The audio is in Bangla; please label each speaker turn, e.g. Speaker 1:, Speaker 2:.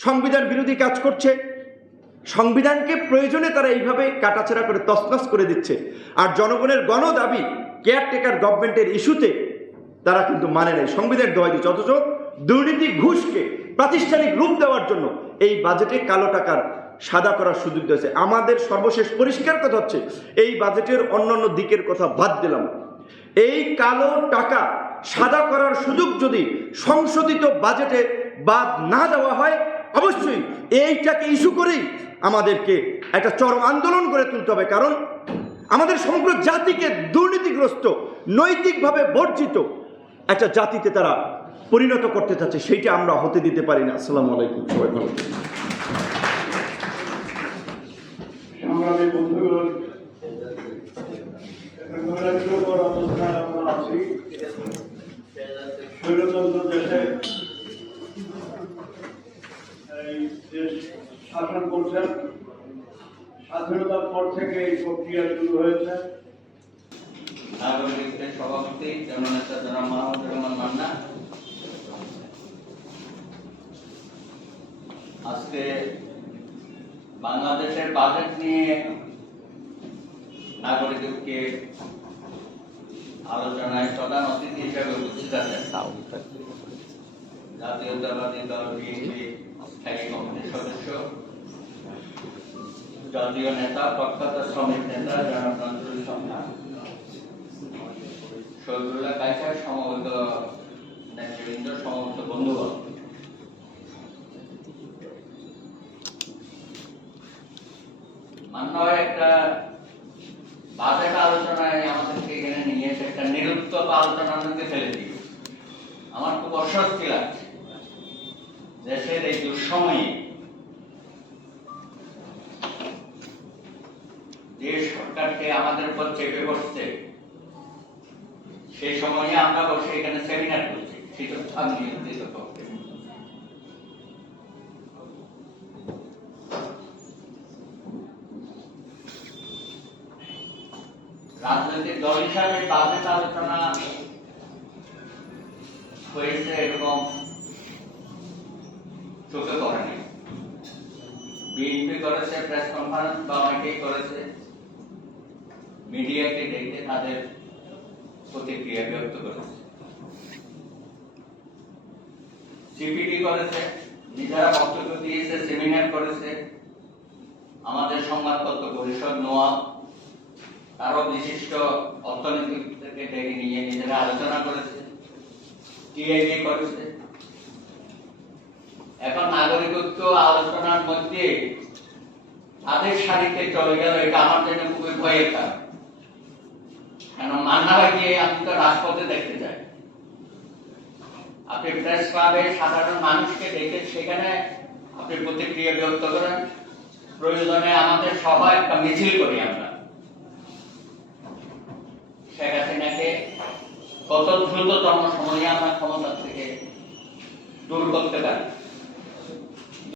Speaker 1: সংবিধান বিরোধী কাজ করছে। সংবিধানকে প্রয়োজনে তারা এইভাবে কাটাছেড়া করে তসনস করে দিচ্ছে। আর জনগণের গণ দাবি কেয়ারটেকার গভর্নমেন্টের ইস্যুতে তারা কিন্তু মানে নাই। সংবিধান দোয়াই দিচ্ছে অথচ দুর্নীতি ঘুষকে প্রাতিষ্ঠানিক রূপ দেওয়ার জন্য এই বাজেটে কালো টাকার সাদা করার সুযোগ দিয়েছে আমাদের সর্বশেষ পরিষ্কার কথা হচ্ছে, এই বাজেটের অন্যান্য দিকের কথা বাদ দিলাম। এই কালো টাকা সাদা করার সুযোগ যদি সংশোধিত বাজেটে বাদ না দেওয়া হয় অবশ্যই এইটাকে ইস্যু করেই আমাদেরকে একটা চরম আন্দোলন করে তুলতে হবে। কারণ আমাদের সমগ্র জাতিকে দুর্নীতিগ্রস্ত, নৈতিকভাবে বর্জিত একটা জাতিতে তারা পরিণত করতে চাচ্ছে, সেইটা আমরা হতে দিতে পারি না। আসসালামু আলাইকুম, সবাই ভালো
Speaker 2: আমরা শাসন করছেন স্বাধীনতার পর থেকে এই প্রক্রিয়া শুরু হয়েছে।
Speaker 3: নাগরিকদের সভাপতি জননেতা জনাব মাহমুদুর রহমান মান্না আজকে বাংলাদেশের বাজেট নিয়ে নাগরিককে আলোচনায় প্রধান অতিথি হিসেবে উপস্থিত আছেন। জাতীয়তাবাদী দল বিএনপি স্থায়ী কমিটির সদস্য জাতীয় নেতা প্রখ্যাত শ্রমিক নেতা শহীদুল্লাহ কাইসার সমবেত নেতৃবৃন্দ, সমবেত বন্ধুগণ। একটা বাজেট আলোচনায় আমাদেরকে এখানে নিয়ে এসে একটা নিরুত্তপ আলোচনার মধ্যে ফেলে আমার খুব অস্বস্তি লাগছে। দেশের এই দুঃসময়ে যে সরকারকে আমাদের উপর চেপে বসছে, সেই সময়ে আমরা বসে এখানে সেমিনার করছি আমি নিয়ন্ত্রিত করতে রাজনৈতিক দল হিসাবে বাজেট আলোচনা হয়েছে এরকম চোখে পড়েনি বিএনপি করেছে প্রেস কনফারেন্স বা অনেকেই করেছে। মিডিয়াকে দেখে তাদের প্রতিক্রিয়া ব্যক্ত করেছে। সিপিডি করেছে, নিজেরা বক্তব্য দিয়েছে সেমিনার করেছে। আমাদের সংবাদপত্র পরিষদ নোয়া আরও বিশিষ্ট অর্থনীতি থেকে ডেকে নিয়ে নিজেরা আলোচনা করেছে। টিআইবি করেছে এখন নাগরিকত্ব আলোচনার মধ্যে তাদের সারিতে চলে গেল, এটা আমার জন্য খুবই ভয়ের কারণ কেন মান্নাবাইকে আমি তো রাজপথে দেখতে চাই। আপনি প্রেস ক্লাবে সাধারণ মানুষকে দেখে সেখানে আপনি প্রতিক্রিয়া ব্যক্ত করেন। প্রয়োজনে আমাদের সবাই একটা মিছিল করি আমরা। শেখ হাসিনাকে কত দ্রুততম সময়ে আমরা ক্ষমতা থেকে দূর করতে পারি?